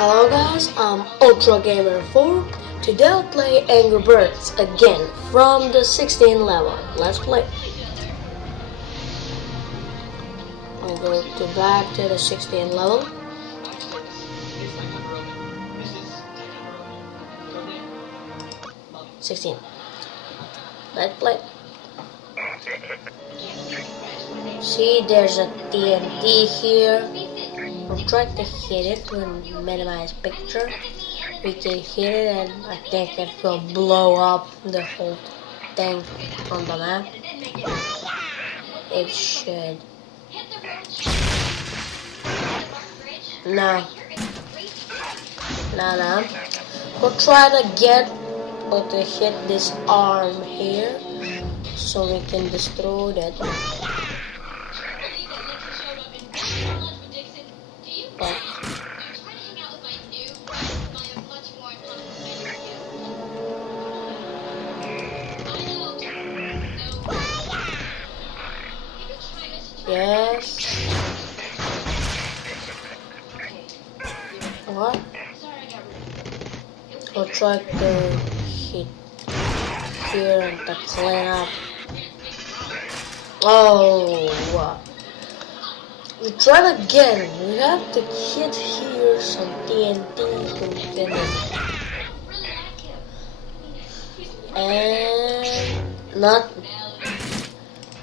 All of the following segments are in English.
Hello guys, I'm Ultra Gamer 4. Today I'll play Angry Birds again from the 16th level. Let's play. I'll go back to the 16th level. Let's play. See, there's a TNT here. I'll try to hit it to minimize picture. We can hit it and I think it will blow up the whole thing on the map. It should. No. We'll try to hit this arm here so we can destroy that. But yes. What? I'll try to hit here and to clean up. Oh, we try again. We have to hit here some TNT so we can. And not.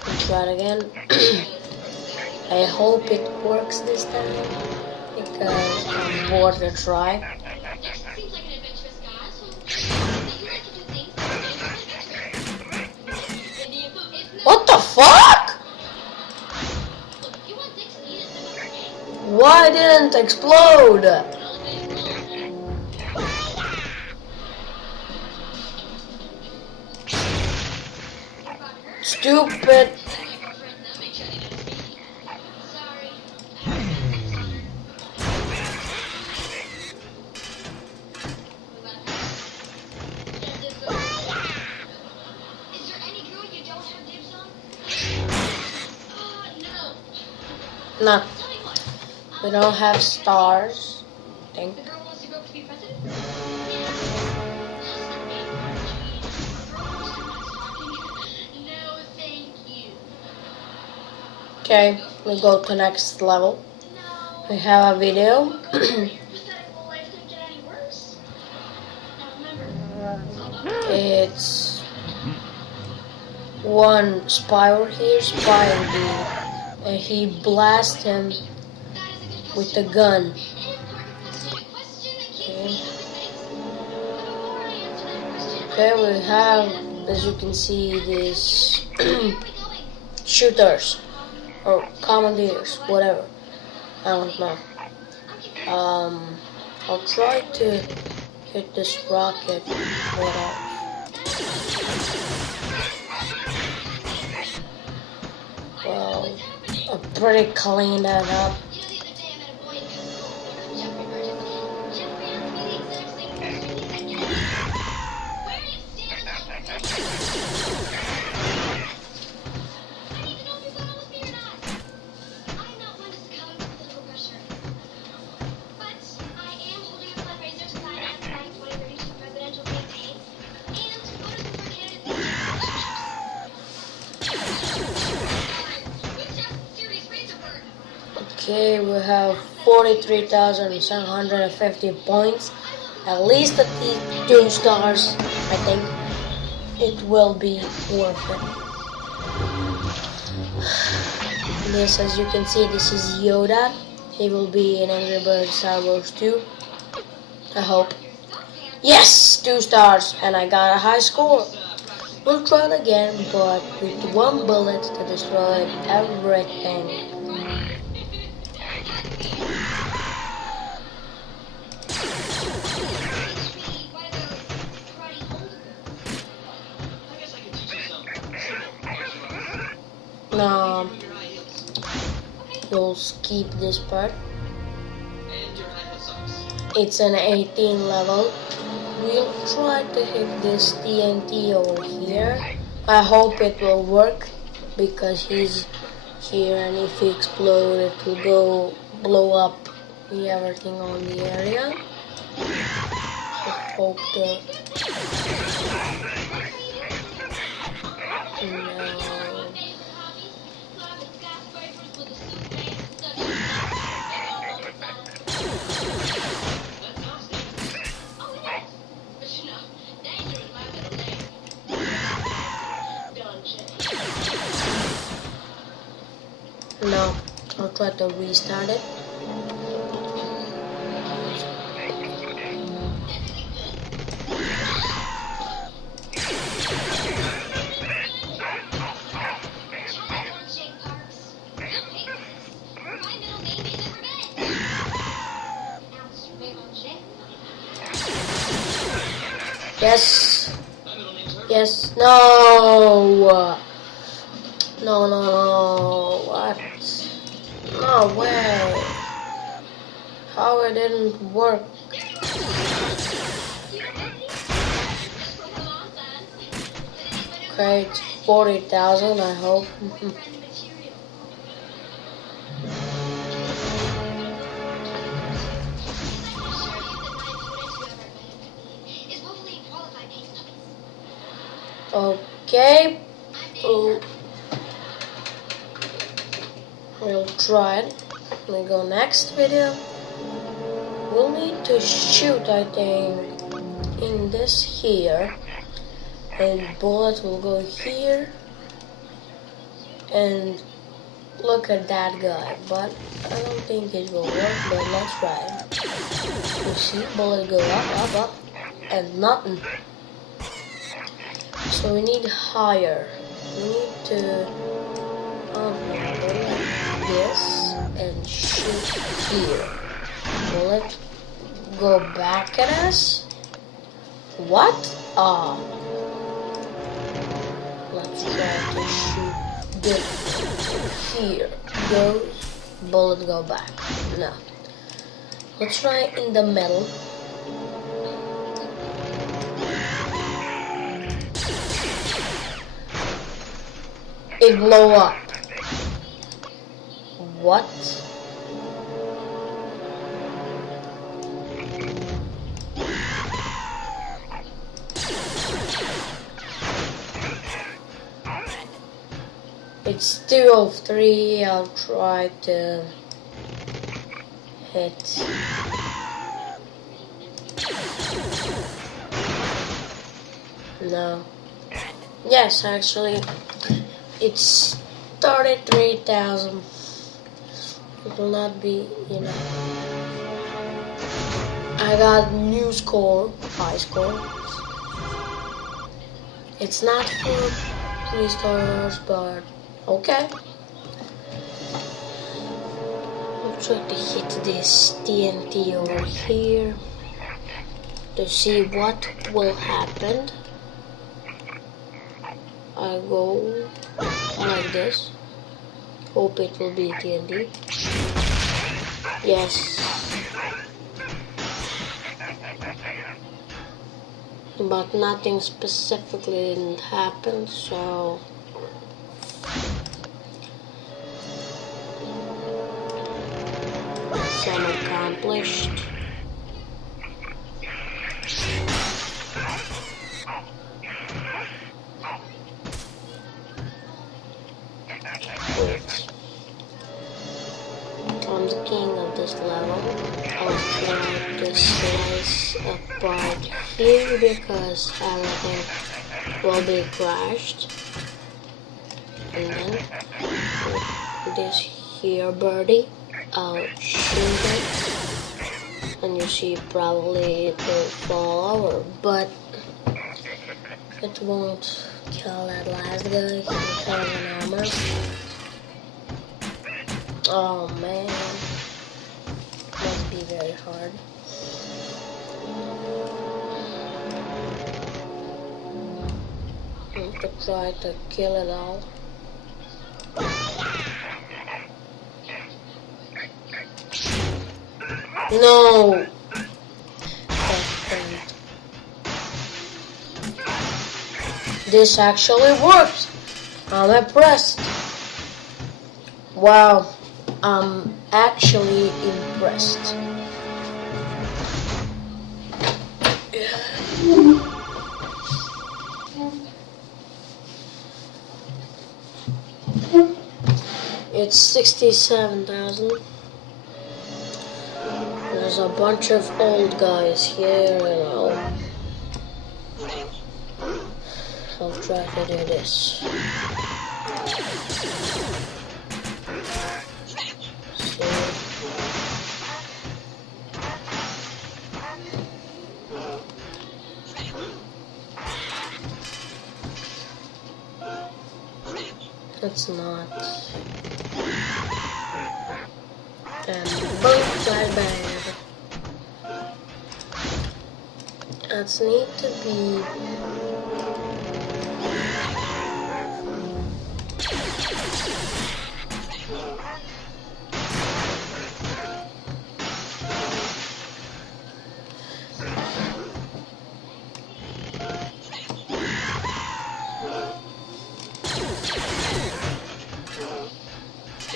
We try it again. I hope it works this time because I'm bored to try. What the fuck? Why didn't it explode? Stupid. No, we don't have stars, I think. Okay, we go to next level. We have a video. It's one spiral here, and he blasts him with the gun. Okay, we have, as you can see, these shooters or commandeers, whatever. I don't know. I'll try to hit this rocket. Well, I pretty clean that up. Okay, we have 43,750 points. At least at the 2 stars, I think it will be worth it. This, as you can see, this is Yoda. He will be in Angry Birds Star Wars 2. I hope. Yes! 2 stars, and I got a high score. We'll try it again, but with 1 bullet to destroy everything. No, we'll skip this part. It's an 18 level. We'll try to hit this TNT over here. I hope it will work because he's here, and if he explodes, it will go blow up everything on the area. Just hope the... No. No, I'll try to restart it. Yes. Yes. No. No, no, no. What? No way. How it didn't work? Okay, it's 40,000, I hope. Okay. We'll try it. We go next video. We'll need to shoot, I think, in this here, and bullet will go here, and look at that guy. But I don't think it will work. But let's try it. You see, bullet go up, up, and nothing. So we need higher. We need to this and shoot here. Bullet go back at us. What? Ah. Let's try to shoot this here. Goes. Bullet go back. No. Let's try in the middle. It blow up. What? It's 2 of 3. I'll try to hit. No. Yes, actually, it's 33,000. It will not be enough. I got new score, high score. It's not for 3 stars, but okay. I'll try to hit this TNT over here to see what will happen. I go like this. Hope it will be TNT. Yes. But nothing specifically didn't happen, so mission accomplished. I'm the king of this level. I'll try to slice apart here because everything will be crashed. And then with this here birdie, I'll shoot it. And you see probably it will fall over, but it won't kill that last guy. He has an armor. Oh man, must be very hard. I have to try to kill it all. No! This actually works! I'm impressed. Wow. actually impressed. It's 67,000. There's a bunch of old guys here, and I'll try to do this. It's not. And boom, flat bad. That's need to be.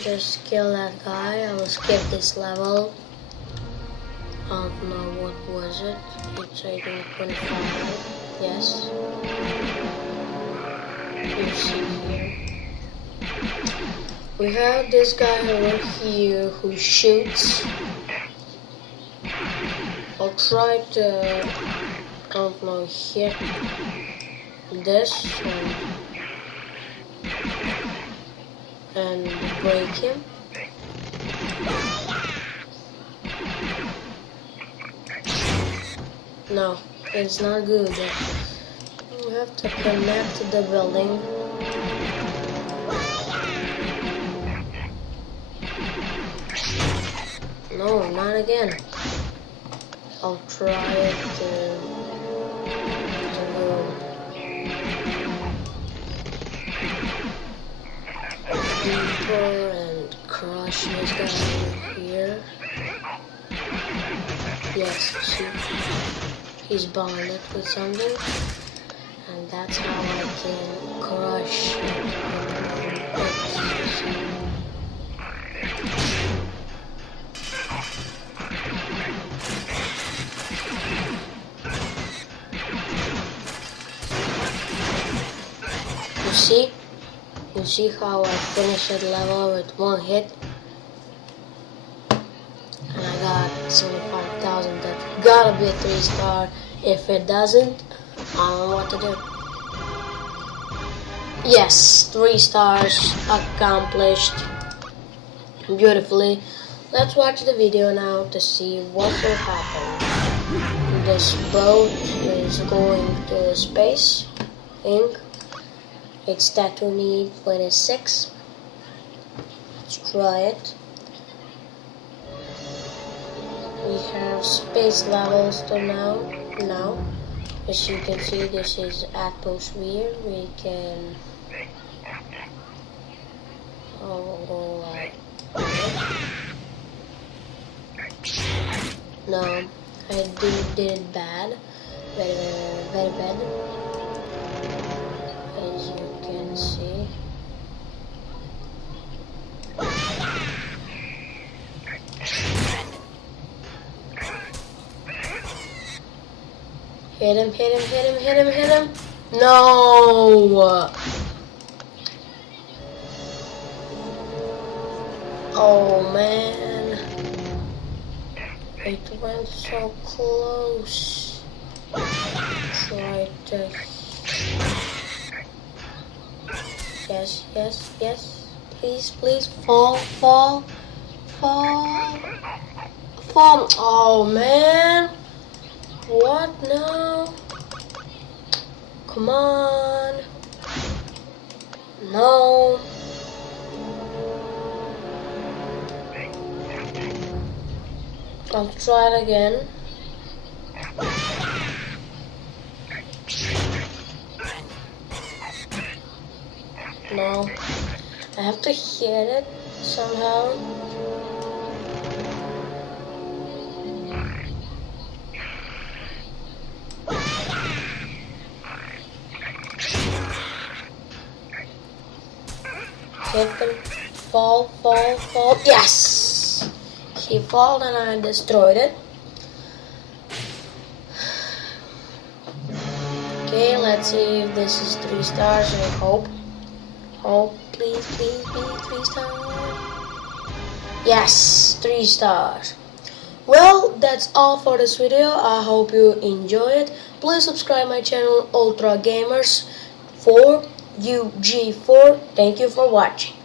Just kill that guy. I will skip this level. I don't know what was it. It's I think 25. Yes. You see here. We have this guy over here who shoots. I'll try to, I don't know, hit this and break him. No, it's not good. We have to connect to the building. No, not again. I'll try it to go deeper and crush this guy over here. Yes, see, he's bonded with something, and that's how I can crush it. You see how I finished that level with one hit? And I got 75,000. That gotta be a 3-star. If it doesn't, I don't know what to do. Yes, 3 stars accomplished beautifully. Let's watch the video now to see what will happen. This boat is going to space, Inc. It's Tatooine 26. Let's try it. We have space levels to now. As you can see, this is atmosphere. We can go like no, I did it bad. Very bad. As you can see. Hit him. No! Oh man. It went so close. Try to... Yes. Please. Fall. Oh man. What now? Come on. No. I'll try it again. No. I have to hit it somehow. Hit them. Fall. Yes! he fell and I destroyed it. Okay, let's see if this is 3 stars. I hope. Hope, please, please be 3 stars. Yes, 3 stars. Well, that's all for this video. I hope you enjoy it. Please subscribe my channel Ultra Gamers 4UG4. Thank you for watching.